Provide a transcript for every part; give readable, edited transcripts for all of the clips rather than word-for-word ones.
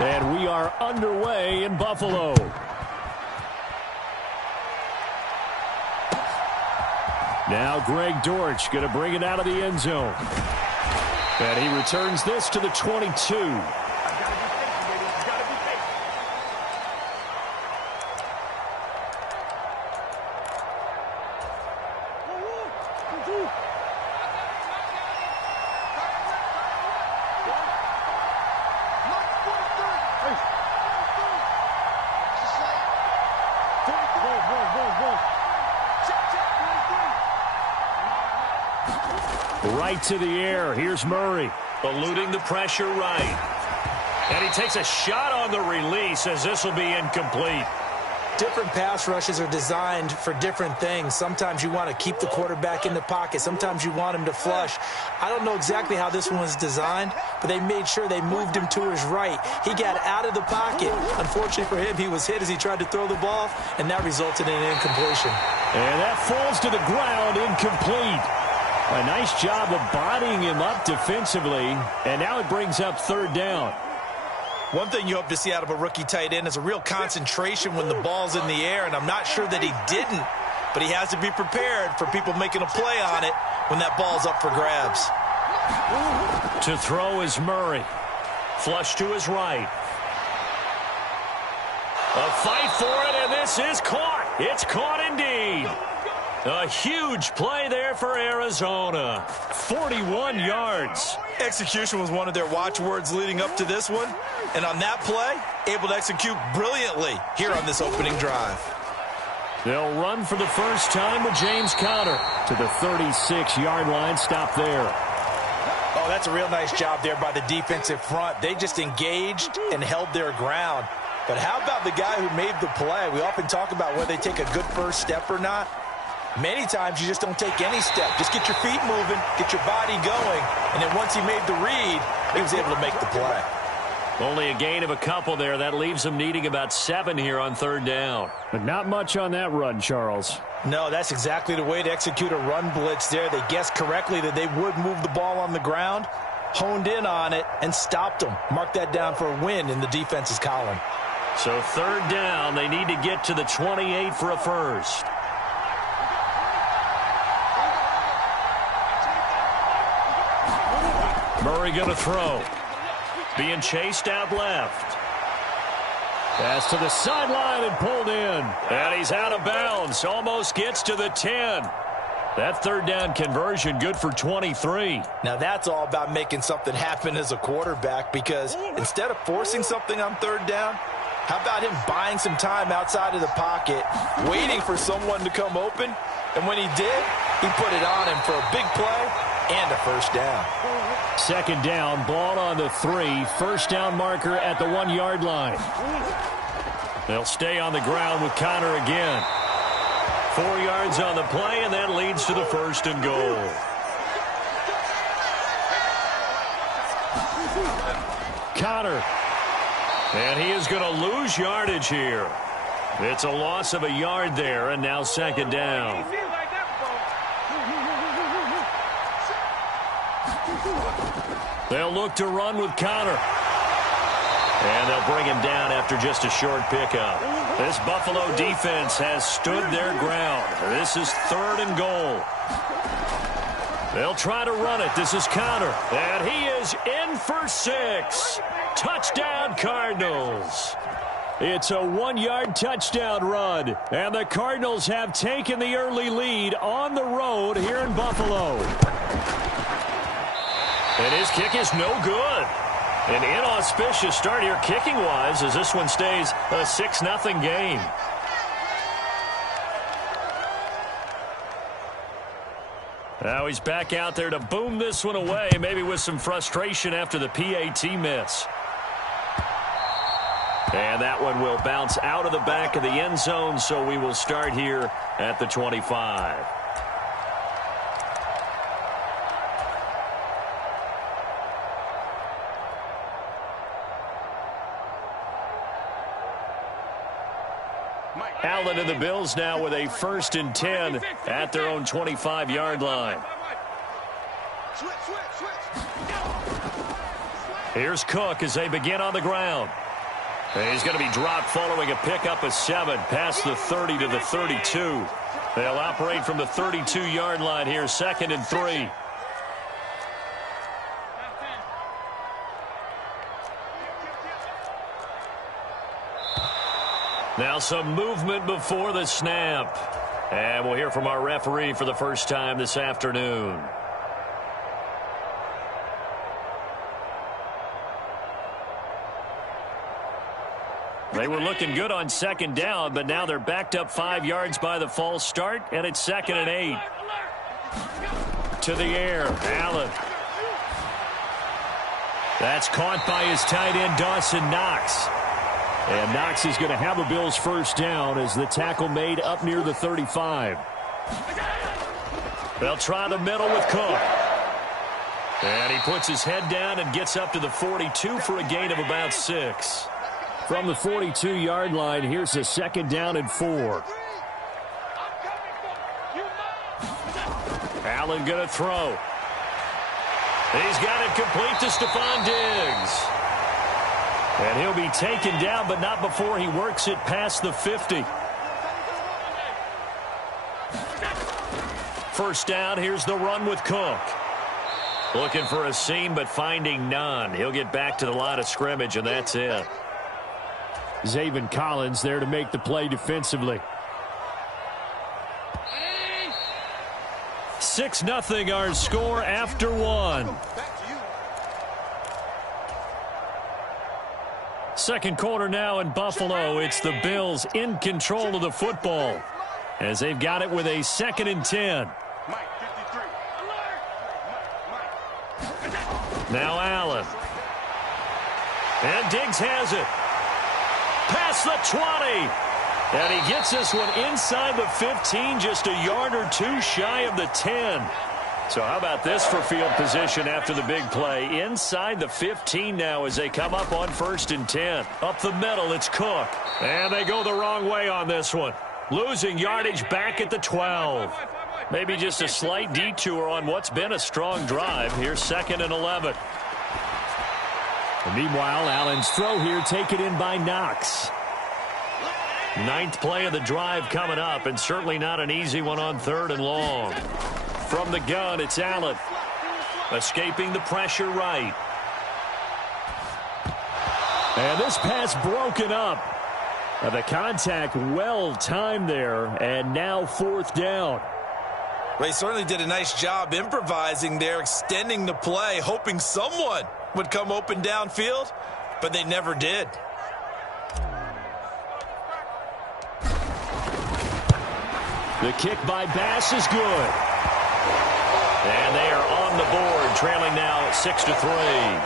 And we are underway in Buffalo. Now Greg Dortch going to bring it out of the end zone. And he returns this to the 22. Right to the air. Here's Murray. Eluding the pressure right. And he takes a shot on the release as this will be incomplete. Different pass rushes are designed for different things. Sometimes you want to keep the quarterback in the pocket. Sometimes you want him to flush. I don't know exactly how this one was designed, but they made sure they moved him to his right. He got out of the pocket. Unfortunately for him, he was hit as he tried to throw the ball, and that resulted in an incompletion. And that falls to the ground, incomplete. A nice job of bodying him up defensively, and now it brings up third down. One thing you hope to see out of a rookie tight end is a real concentration when the ball's in the air, and I'm not sure that he didn't, but he has to be prepared for people making a play on it when that ball's up for grabs. To throw is Murray. Flush to his right. A fight for it, and this is caught. It's caught indeed. A huge play there for Arizona. 41 yards. Execution was one of their watchwords leading up to this one. And on that play, able to execute brilliantly here on this opening drive. They'll run for the first time with James Conner to the 36-yard line. Stop there. Oh, that's a real nice job there by the defensive front. They just engaged and held their ground. But how about the guy who made the play? We often talk about whether they take a good first step or not. Many times you just don't take any step. Just get your feet moving, get your body going, and then once he made the read, he was able to make the play. Only a gain of a couple there. That leaves them needing about 7 here on third down. But not much on that run, Charles. No, that's exactly the way to execute a run blitz there. They guessed correctly that they would move the ball on the ground, honed in on it, and stopped them. Mark that down for a win in the defense's column. So third down, they need to get to the 28 for a first. Murray going to throw. Being chased out left. Pass to the sideline and pulled in. And he's out of bounds. Almost gets to the 10. That third down conversion good for 23. Now that's all about making something happen as a quarterback, because instead of forcing something on third down, how about him buying some time outside of the pocket, waiting for someone to come open, and when he did, he put it on him for a big play and a first down. Second down, ball on the 3. First down marker at the 1-yard line. They'll stay on the ground with Conner again. 4 yards on the play, and that leads to the first and goal. Conner. And he is going to lose yardage here. It's a loss of a yard there, and now second down. They'll look to run with Conner. And they'll bring him down after just a short pickup. This Buffalo defense has stood their ground. This is third and goal. They'll try to run it. This is Conner. And he is in for 6. Touchdown, Cardinals. It's a 1-yard touchdown run. And the Cardinals have taken the early lead on the road here in Buffalo. And his kick is no good. An inauspicious start here kicking-wise as this one stays a 6-0 game. Now he's back out there to boom this one away, maybe with some frustration after the PAT miss. And that one will bounce out of the back of the end zone, so we will start here at the 25. Allen and the Bills now with a 1st and 10 at their own 25-yard line. Here's Cook as they begin on the ground. He's going to be dropped following a pickup of 7 past the 30 to the 32. They'll operate from the 32-yard line here, 2nd and 3. Now some movement before the snap. And we'll hear from our referee for the first time this afternoon. They were looking good on 2nd down, but now they're backed up 5 yards by the false start, and it's 2nd and 8. To the air, Allen. That's caught by his tight end, Dawson Knox. And Knox is going to have a Bills first down as the tackle made up near the 35. They'll try the middle with Cook. And he puts his head down and gets up to the 42 for a gain of about 6. From the 42-yard line, here's a 2nd down and 4. Allen going to throw. He's got it complete to Stephon Diggs. And he'll be taken down, but not before he works it past the 50. First down, here's the run with Cook. Looking for a seam, but finding none. He'll get back to the line of scrimmage, and that's it. Zaven Collins there to make the play defensively. 6-0 our score after 1. Second quarter now in Buffalo. It's the Bills in control of the football as they've got it with a 2nd and 10. Now Allen. And Diggs has it. Past the 20. And he gets this one inside the 15, just a yard or 2 shy of the 10. So how about this for field position after the big play? Inside the 15 now as they come up on 1st and 10. Up the middle, it's Cook. And they go the wrong way on this one. Losing yardage back at the 12. Maybe just a slight detour on what's been a strong drive. Here's 2nd and 11. And meanwhile, Allen's throw here taken in by Knox. 9th play of the drive coming up, and certainly not an easy one on 3rd and long. From the gun, it's Allen. Escaping the pressure right. And this pass broken up. The contact well timed there, and now 4th down. They certainly did a nice job improvising there, extending the play, hoping someone would come open downfield, but they never did. The kick by Bass is good. And they are on the board, trailing now 6-3.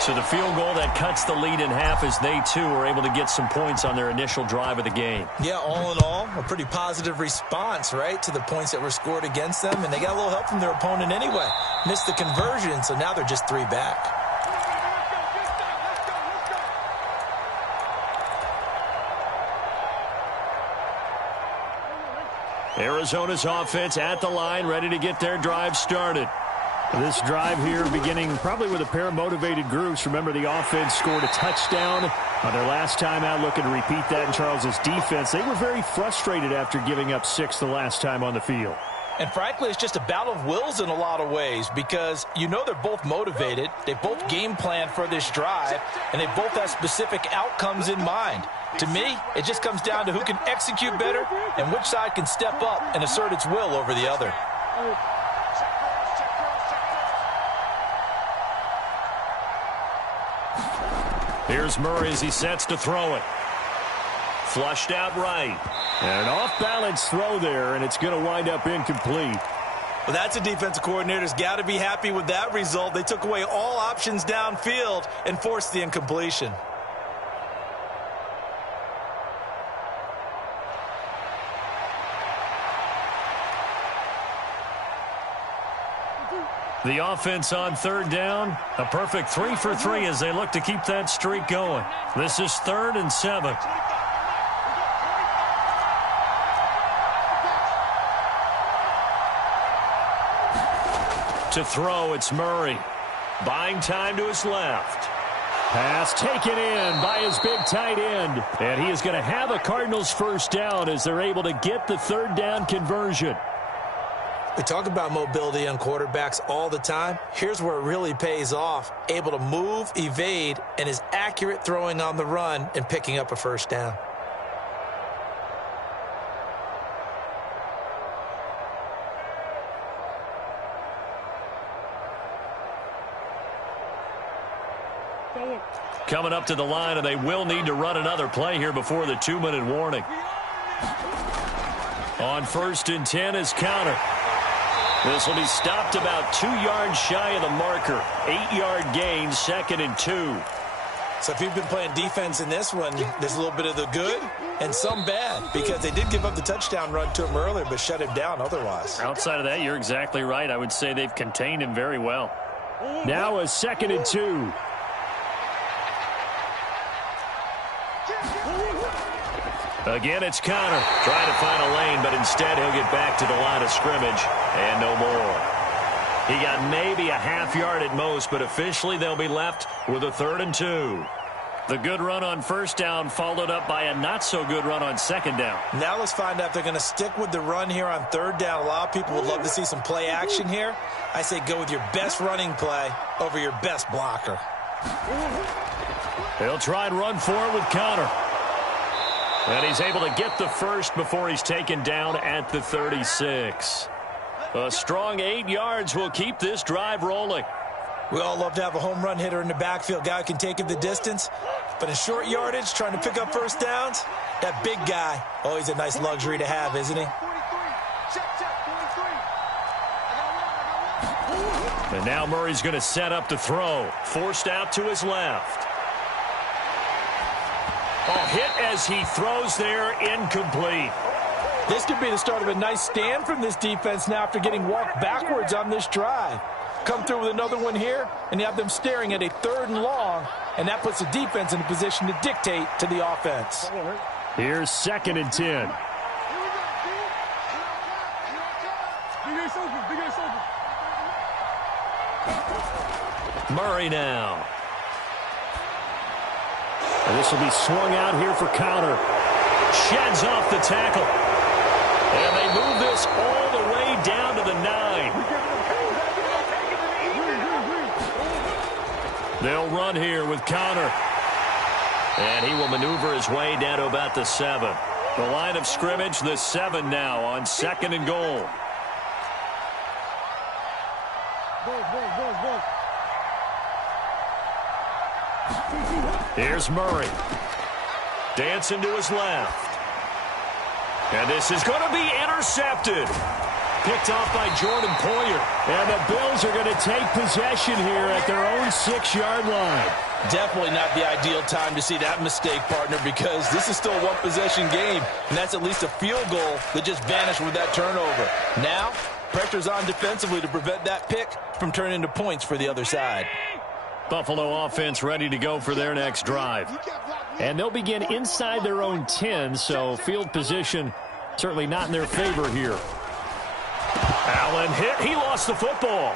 So the field goal that cuts the lead in half as they, too, are able to get some points on their initial drive of the game. Yeah, all in all, a pretty positive response, right, to the points that were scored against them. And they got a little help from their opponent anyway. Missed the conversion, so now they're just 3 back. Arizona's offense at the line, ready to get their drive started. This drive here beginning probably with a pair of motivated groups. Remember, the offense scored a touchdown on their last time out, looking to repeat that in Charles's defense. They were very frustrated after giving up 6 the last time on the field. And frankly, it's just a battle of wills in a lot of ways because you know they're both motivated. They both game plan for this drive, and they both have specific outcomes in mind. To me, it just comes down to who can execute better and which side can step up and assert its will over the other. Here's Murray as he sets to throw it. Flushed out right. And an off-balance throw there, and it's going to wind up incomplete. Well, that's a defensive coordinator's got to be happy with that result. They took away all options downfield and forced the incompletion. The offense on 3rd down, a perfect 3 for 3 as they look to keep that streak going. This is 3rd and 7. To throw, it's Murray. Buying time to his left. Pass taken in by his big tight end. And he is going to have a Cardinals first down as they're able to get the third down conversion. We talk about mobility on quarterbacks all the time. Here's where it really pays off. Able to move, evade, and is accurate throwing on the run and picking up a first down. Coming up to the line, and they will need to run another play here before the 2-minute warning. On 1st and 10 is counter. This will be stopped about 2 yards shy of the marker. 8-yard gain, 2nd and 2. So if you've been playing defense in this one, there's a little bit of the good and some bad, because they did give up the touchdown run to him earlier but shut him down otherwise. Outside of that, you're exactly right. I would say they've contained him very well. Now a 2nd and 2. Again, it's Connor trying to find a lane, but instead he'll get back to the line of scrimmage and no more. He got maybe a half yard at most, but officially they'll be left with a 3rd and 2. The good run on 1st down followed up by a not-so-good run on 2nd down. Now let's find out if they're going to stick with the run here on 3rd down. A lot of people would love to see some play action here. I say go with your best running play over your best blocker. He'll try and run for it with Connor. And he's able to get the first before he's taken down at the 36. A strong 8 yards will keep this drive rolling. We all love to have a home run hitter in the backfield. Guy who can take it the distance. But in short yardage, trying to pick up first downs, that big guy, always a nice luxury to have, isn't he? And now Murray's going to set up to throw. Forced out to his left. Oh, hit as he throws there, incomplete. This could be the start of a nice stand from this defense now after getting walked backwards on this drive. Come through with another one here, and you have them staring at a 3rd and long, and that puts the defense in a position to dictate to the offense. Here's 2nd and 10. Murray now. And this will be swung out here for counter. Sheds off the tackle. And they move this all the way down to the 9. They'll run here with Connor. And he will maneuver his way down to about the 7. The line of scrimmage, the 7 now on 2nd and goal. Here's Murray. Dancing to his left. And this is going to be intercepted. Picked off by Jordan Poyer. And the Bills are going to take possession here at their own 6-yard line. Definitely not the ideal time to see that mistake, partner, because this is still a one-possession game, and that's at least a field goal that just vanished with that turnover. Now, pressure's on defensively to prevent that pick from turning into points for the other side. Buffalo offense ready to go for their next drive. And they'll begin inside their own 10, so field position certainly not in their favor here. Allen hit. He lost the football.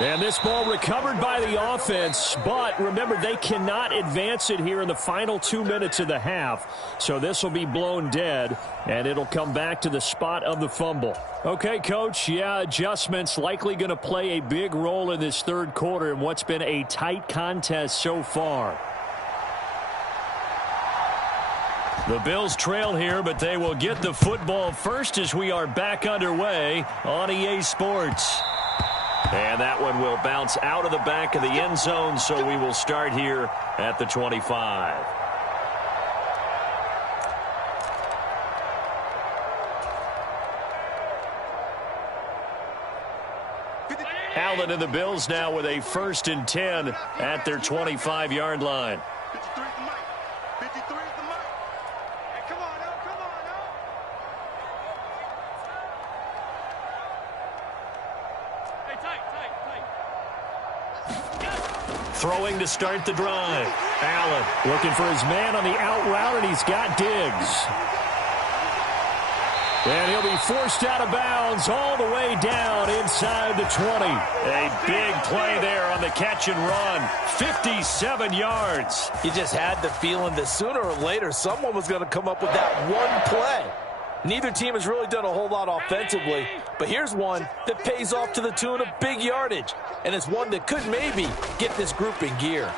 And this ball recovered by the offense, but remember, they cannot advance it here in the final 2 minutes of the half. So this will be blown dead, and it'll come back to the spot of the fumble. Okay, Coach, yeah, adjustments likely going to play a big role in this 3rd quarter in what's been a tight contest so far. The Bills trail here, but they will get the football first as we are back underway on EA Sports. And that one will bounce out of the back of the end zone, so we will start here at the 25. Allen and the Bills now with a 1st and 10 at their 25-yard line. Throwing to start the drive. Allen looking for his man on the out route, and he's got Diggs. And he'll be forced out of bounds all the way down inside the 20. A big play there on the catch and run. 57 yards. You just had the feeling that sooner or later someone was going to come up with that one play. Neither team has really done a whole lot offensively, but here's one that pays off to the tune of big yardage. And it's one that could maybe get this group in gear.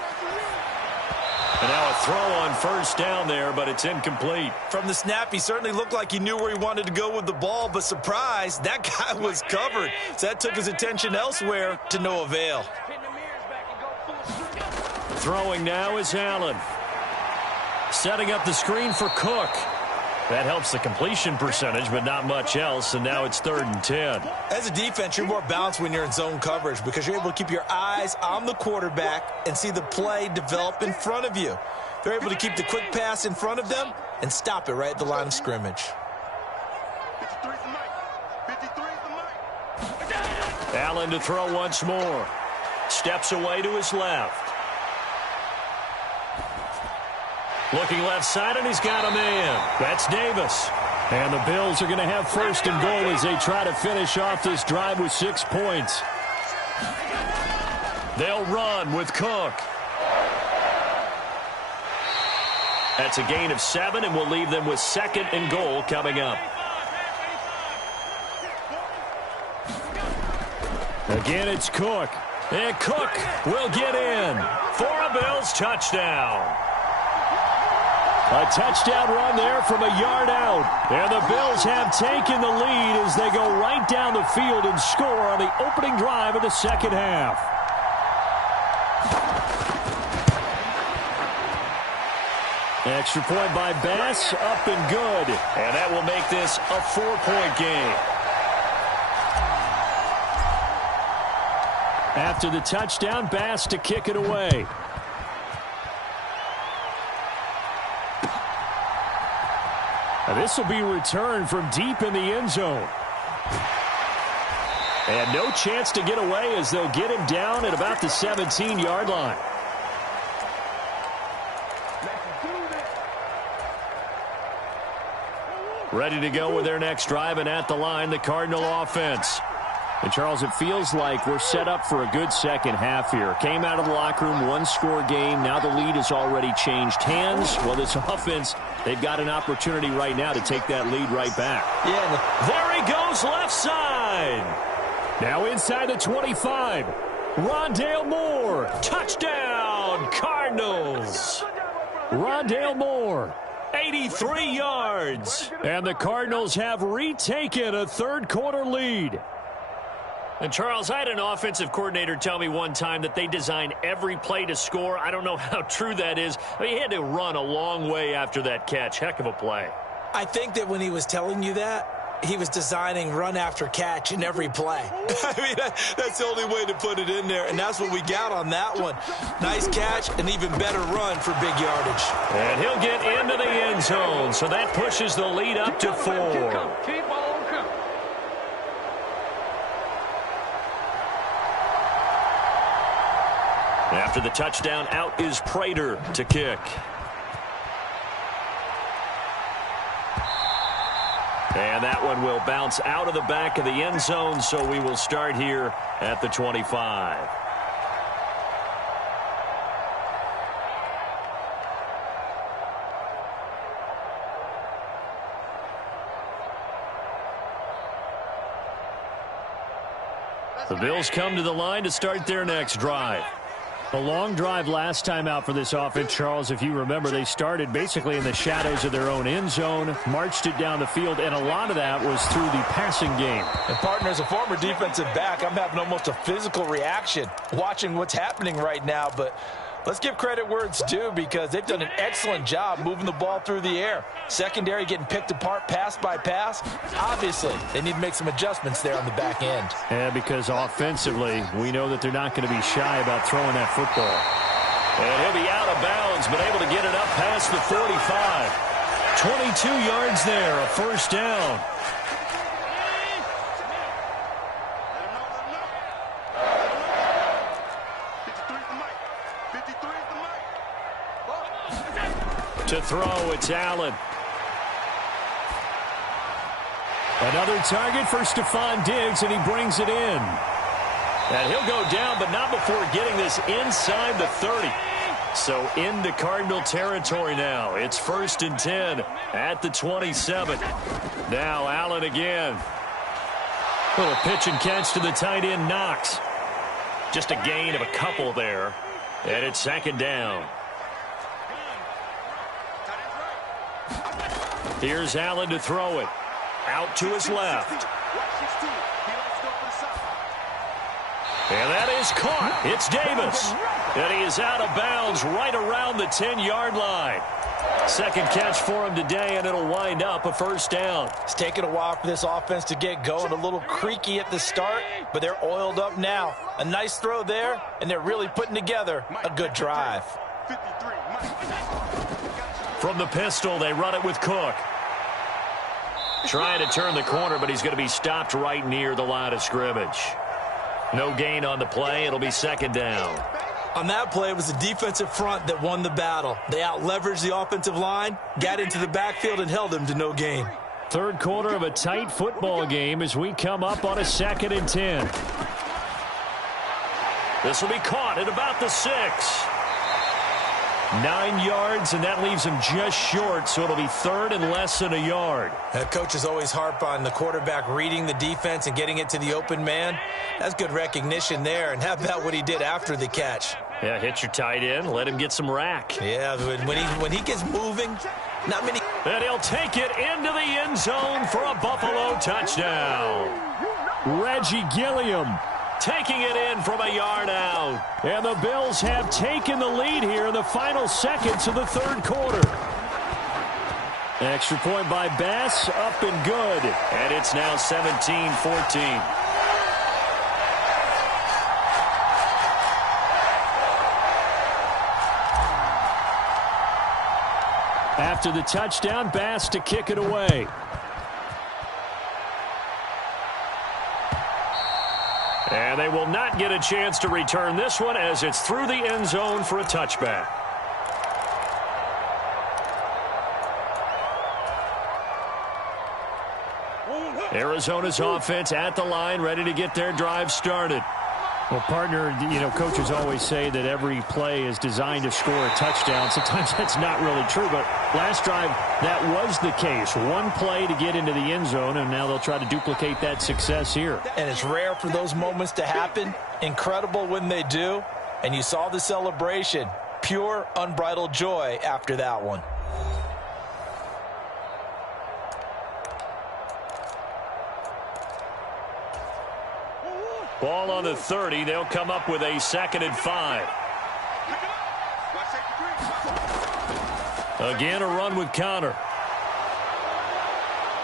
And now a throw on first down there, but it's incomplete. From the snap, he certainly looked like he knew where he wanted to go with the ball, but surprise, that guy was covered. So that took his attention elsewhere to no avail. Throwing now is Allen. Setting up the screen for Cook. That helps the completion percentage, but not much else, and now it's 3rd and 10. As a defense, you're more balanced when you're in zone coverage because you're able to keep your eyes on the quarterback and see the play develop in front of you. They're able to keep the quick pass in front of them and stop it right at the line of scrimmage. Allen to throw once more. Steps away to his left. Looking left side, and he's got a man. That's Davis. And the Bills are going to have 1st and goal as they try to finish off this drive with 6 points. They'll run with Cook. That's a gain of 7, and we'll leave them with 2nd and goal coming up. Again, it's Cook. And Cook will get in for a Bills touchdown. A touchdown run there from a yard out. And the Bills have taken the lead as they go right down the field and score on the opening drive of the 2nd half. Extra point by Bass, up and good. And that will make this a 4-point game. After the touchdown, Bass to kick it away. Now this will be returned from deep in the end zone. And no chance to get away as they'll get him down at about the 17-yard line. Ready to go with their next drive, and at the line, the Cardinal offense. And, Charles, it feels like we're set up for a good second half here. Came out of the locker room, 1-score game. Now the lead has already changed hands. Well, this offense, they've got an opportunity right now to take that lead right back. Yeah. There he goes left side. Now inside the 25. Rondale Moore. Touchdown, Cardinals. Rondale Moore. 83 yards. And the Cardinals have retaken a third-quarter lead. And, Charles, I had an offensive coordinator tell me one time that they design every play to score. I don't know how true that is. I mean, he had to run a long way after that catch. Heck of a play. I think that when he was telling you that, he was designing run after catch in every play. I mean, that's the only way to put it in there, and that's what we got on that one. Nice catch, an even better run for big yardage. And he'll get into the end zone, so that pushes the lead up to 4. After the touchdown, out is Prater to kick. And that one will bounce out of the back of the end zone, so we will start here at the 25. The Bills come to the line to start their next drive. A long drive last time out for this offense, Charles. If you remember, they started basically in the shadows of their own end zone, marched it down the field, and a lot of that was through the passing game. And, partner, as a former defensive back, I'm having almost a physical reaction watching what's happening right now. But let's give credit where it's due because they've done an excellent job moving the ball through the air. Secondary getting picked apart pass by pass. Obviously, they need to make some adjustments there on the back end. Yeah, because offensively, we know that they're not going to be shy about throwing that football. And he'll be out of bounds, but able to get it up past the 45. 22 yards there, a first down. To throw, it's Allen. Another target for Stephon Diggs, and he brings it in. And he'll go down, but not before getting this inside the 30. So into Cardinal territory now. It's 1st and 10 at the 27. Now Allen again. Little pitch and catch to the tight end, Knox. Just a gain of a couple there. And it's 2nd down. Here's Allen to throw it. Out to his left. And that is caught. It's Davis. And he is out of bounds right around the 10-yard line. 2nd catch for him today, and it'll wind up a 1st down. It's taken a while for this offense to get going. A little creaky at the start, but they're oiled up now. A nice throw there, and they're really putting together a good drive. From the pistol, they run it with Cook. Trying to turn the corner, but he's going to be stopped right near the line of scrimmage. No gain on the play. It'll be 2nd down. On that play, it was the defensive front that won the battle. They out-leveraged the offensive line, got into the backfield, and held him to no gain. 3rd quarter of a tight football game as we come up on a 2nd and 10. This will be caught at about the 6. 9 yards, and that leaves him just short, so it'll be 3rd and less than a yard. Coaches always harp on the quarterback reading the defense and getting it to the open man. That's good recognition there. And how about what he did after the catch? Yeah, hit your tight end, let him get some rack. Yeah, when he gets moving, not many. And he'll take it into the end zone for a Buffalo touchdown. Reggie Gilliam taking it in from a yard out. And the Bills have taken the lead here in the final seconds of the 3rd quarter. Extra point by Bass, up and good. And it's now 17-14. After the touchdown, Bass to kick it away. And they will not get a chance to return this one as it's through the end zone for a touchback. Arizona's offense at the line, ready to get their drive started. Well, partner, coaches always say that every play is designed to score a touchdown. Sometimes that's not really true, but last drive, that was the case. One play to get into the end zone, and now they'll try to duplicate that success here. And it's rare for those moments to happen. Incredible when they do. And you saw the celebration. Pure, unbridled joy after that one. Ball on the 30. They'll come up with a 2nd and 5. Again, a run with Connor.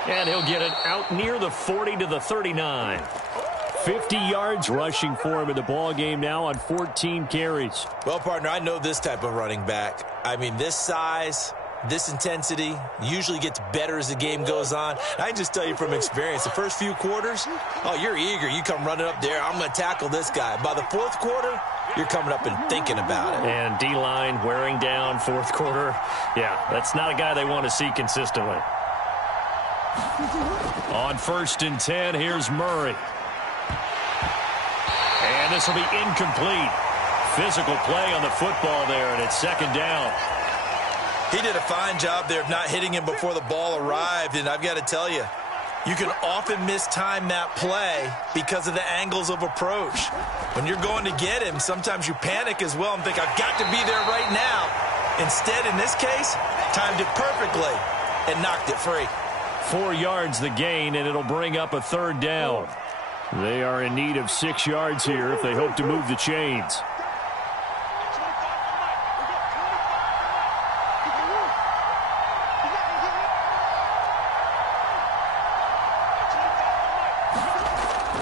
And he'll get it out near the 40 to the 39. 50 yards rushing for him in the ball game now on 14 carries. Well, partner, I know this type of running back. I mean, this size, this intensity usually gets better as the game goes on. I can just tell you from experience, the first few quarters, oh, you're eager. You come running up there, I'm going to tackle this guy. By the 4th quarter, you're coming up and thinking about it. And D-line wearing down 4th quarter. Yeah, that's not a guy they want to see consistently. On 1st and 10, here's Murray. And this will be incomplete. Physical play on the football there, and it's 2nd down. He did a fine job there of not hitting him before the ball arrived, and I've got to tell you, you can often mistime that play because of the angles of approach. When you're going to get him, sometimes you panic as well and think, I've got to be there right now. Instead, in this case, timed it perfectly and knocked it free. 4 yards the gain, and it'll bring up a 3rd down. They are in need of 6 yards here if they hope to move the chains.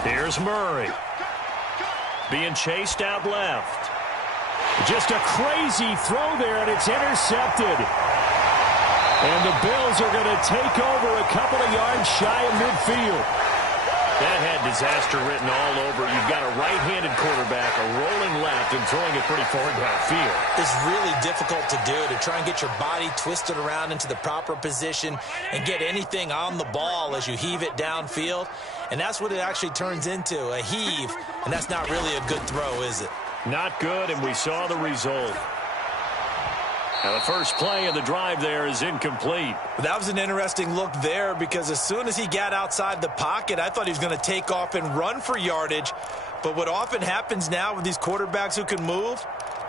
Here's Murray. Being chased out left. Just a crazy throw there, and it's intercepted. And the Bills are going to take over a couple of yards shy of midfield. That had disaster written all over it. You've got a right-handed quarterback, a rolling left, and throwing it pretty far downfield. It's really difficult to do, to try and get your body twisted around into the proper position and get anything on the ball as you heave it downfield. And that's what it actually turns into, a heave. And that's not really a good throw, is it? Not good, and we saw the result. Now the first play of the drive there is incomplete. That was an interesting look there because as soon as he got outside the pocket, I thought he was going to take off and run for yardage. But what often happens now with these quarterbacks who can move,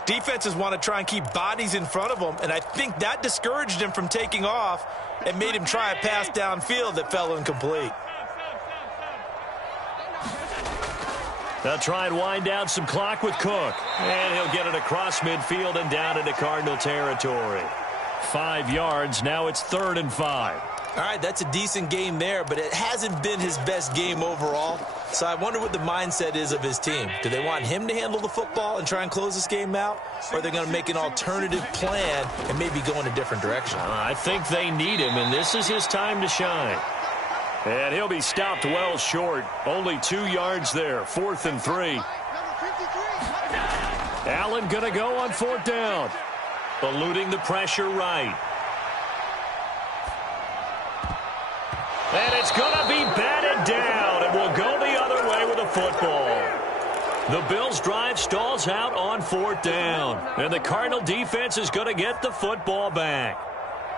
defenses want to try and keep bodies in front of them, and I think that discouraged him from taking off and made him try a pass downfield that fell incomplete. They'll try and wind down some clock with Cook. And he'll get it across midfield and down into Cardinal territory. 5 yards. Now it's 3rd and 5. All right, that's a decent game there, but it hasn't been his best game overall. So I wonder what the mindset is of his team. Do they want him to handle the football and try and close this game out? Or are they going to make an alternative plan and maybe go in a different direction? I think they need him, and this is his time to shine. And he'll be stopped well short. Only 2 yards there. 4th and 3. Allen going to go on 4th down. Eluding the pressure right. And it's going to be batted down. And we'll go the other way with the football. The Bills' drive stalls out on 4th down. And the Cardinal defense is going to get the football back.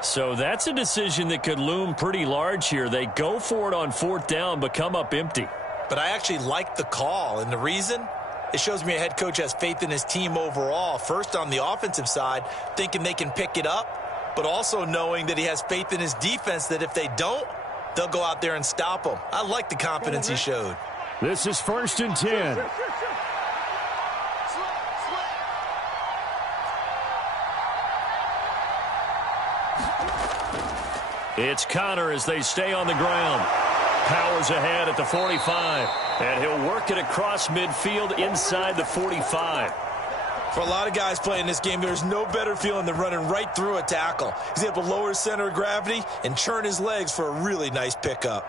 So that's a decision that could loom pretty large here. They go for it on 4th down, but come up empty. But I actually like the call, and the reason? It shows me a head coach has faith in his team overall. First on the offensive side, thinking they can pick it up, but also knowing that he has faith in his defense that if they don't, they'll go out there and stop them. I like the confidence he showed. This is 1st and 10. It's Connor as they stay on the ground. Powers ahead at the 45. And he'll work it across midfield inside the 45. For a lot of guys playing this game, there's no better feeling than running right through a tackle. He's able to lower his center of gravity and churn his legs for a really nice pickup.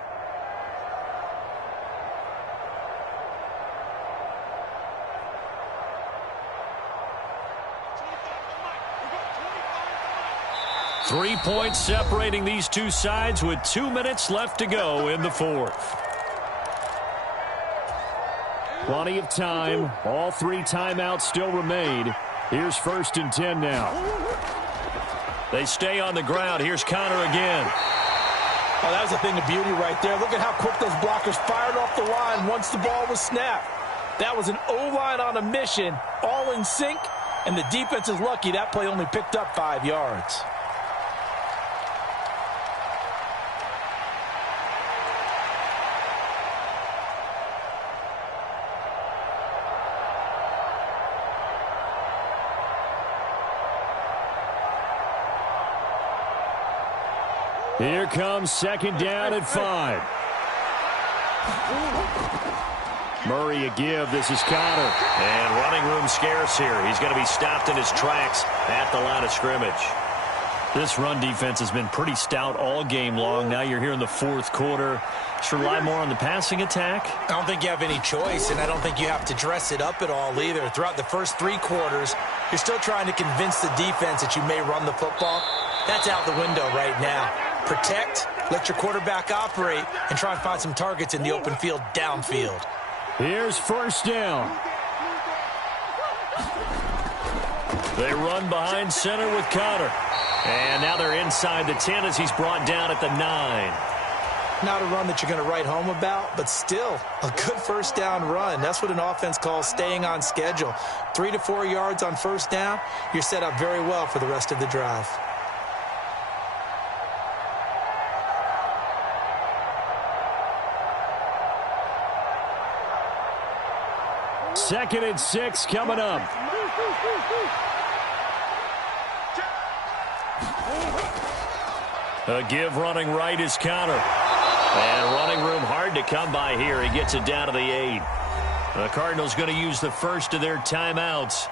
Three points separating these two sides with 2 minutes left to go in the 4th. Plenty of time. All 3 timeouts still remain. Here's 1st and 10 now. They stay on the ground. Here's Connor again. Oh, that was a thing of beauty right there. Look at how quick those blockers fired off the line once the ball was snapped. That was an O-line on a mission, all in sync, and the defense is lucky that play only picked up 5 yards. Here comes 2nd down and 5. Murray a give. This is Connor. And running room scarce here. He's going to be stopped in his tracks at the line of scrimmage. This run defense has been pretty stout all game long. Now you're here in the 4th quarter. Should rely more on the passing attack. I don't think you have any choice, and I don't think you have to dress it up at all either. Throughout the first 3 quarters, you're still trying to convince the defense that you may run the football. That's out the window right now. Protect, let your quarterback operate, and try and find some targets in the open field downfield. Here's 1st down. They run behind center with Connor. And now they're inside the 10 as he's brought down at the 9. Not a run that you're going to write home about, but still a good 1st down run. That's what an offense calls staying on schedule. 3 to 4 yards on 1st down, you're set up very well for the rest of the drive. Second and 6 coming up. A give running right is Connor. And running room hard to come by here. He gets it down to the 8. The Cardinals going to use the first of their timeouts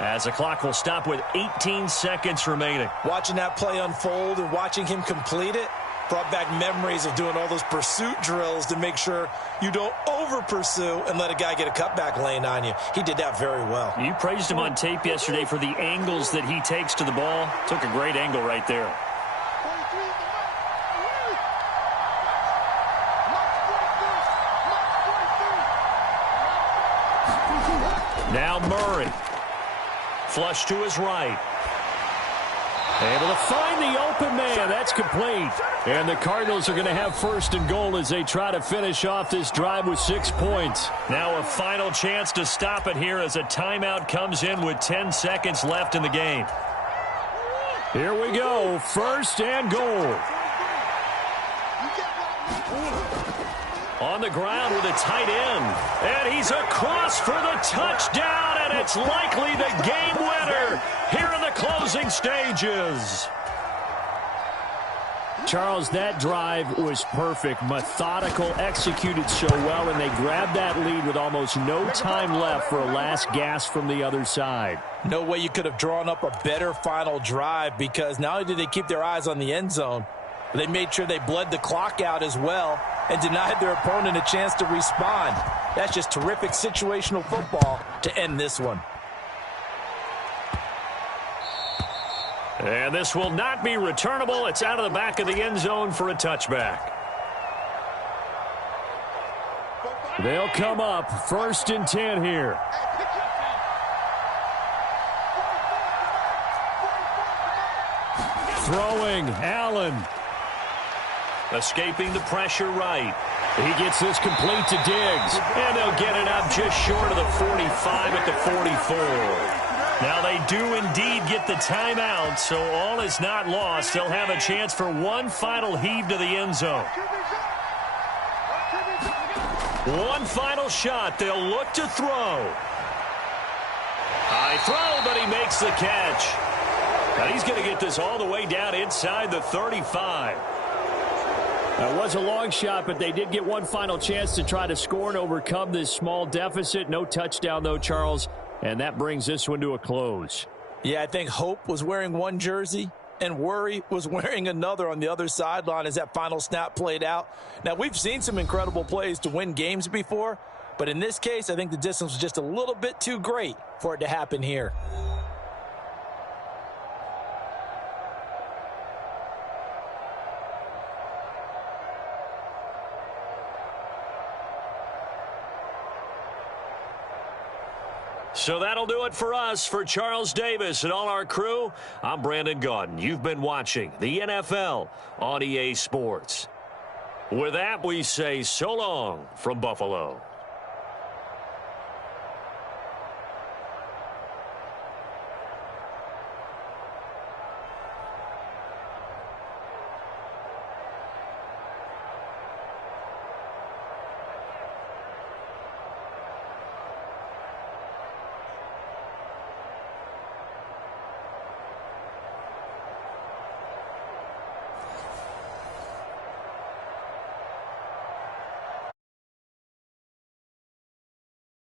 as the clock will stop with 18 seconds remaining. Watching that play unfold and watching him complete it, Brought back memories of doing all those pursuit drills to make sure you don't over-pursue and let a guy get a cutback lane on you. He did that very well. You praised him on tape yesterday for the angles that he takes to the ball. Took a great angle right there. Now Murray. Flush to his right. Able to find the open man. That's complete. And the Cardinals are going to have first and goal as they try to finish off this drive with 6 points. Now a final chance to stop it here as a timeout comes in with 10 seconds left in the game. Here we go. First and goal. On the ground with a tight end. And he's across for the touchdown, and it's likely the game winner here in the closing stages. Charles, that drive was perfect. Methodical, executed so well, and they grabbed that lead with almost no time left for a last gasp from the other side. No way you could have drawn up a better final drive, because not only did they keep their eyes on the end zone, but they made sure they bled the clock out as well and denied their opponent a chance to respond. That's just terrific situational football to end this one. And this will not be returnable. It's out of the back of the end zone for a touchback. They'll come up first and 10 here. Throwing, Allen. Escaping the pressure right. He gets this complete to Diggs. And they'll get it up just short of the 45 at the 44. Now they do indeed get the timeout, so all is not lost. They'll have a chance for one final heave to the end zone. One final shot. They'll look to throw. High throw, but he makes the catch. Now he's going to get this all the way down inside the 35. That was a long shot, but they did get one final chance to try to score and overcome this small deficit. No touchdown, though, Charles, and that brings this one to a close. Yeah, I think Hope was wearing one jersey and Worry was wearing another on the other sideline as that final snap played out. Now, we've seen some incredible plays to win games before, but in this case, I think the distance was just a little bit too great for it to happen here. So that'll do it for us. For Charles Davis and all our crew, I'm Brandon Gaudin. You've been watching the NFL on EA Sports. With that, we say so long from Buffalo.